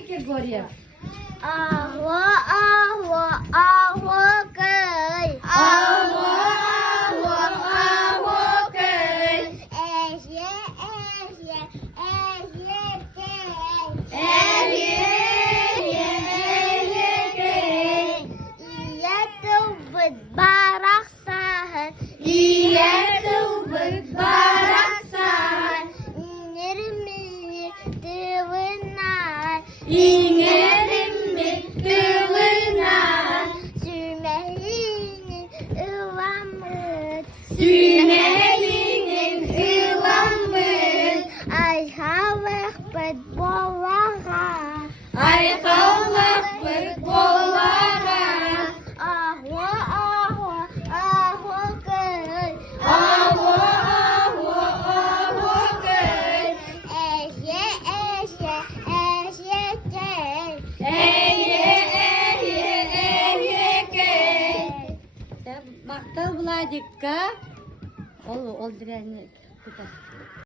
Dikkat Gorya. Ahwa, ahwa, ahwa köy. Ahwa, ahwa, ahwa köy. Esye, esye, esye köy. Köy. İye tubut barak sahan. İye tubut barak sahan. İnirmi tıvınar. İngerimmi tığınar. Sümeyinin ıvamıt. Süneyinin ıvamın. Ay havak bud bovaga. Ay kavlak bir bolara. Ahwa, ahwa, ahwa köy. Ahwa, ahwa, ahwa köy. Esye, esye, esye köy. Köy. Maktal bulaydık ka. Ol direni.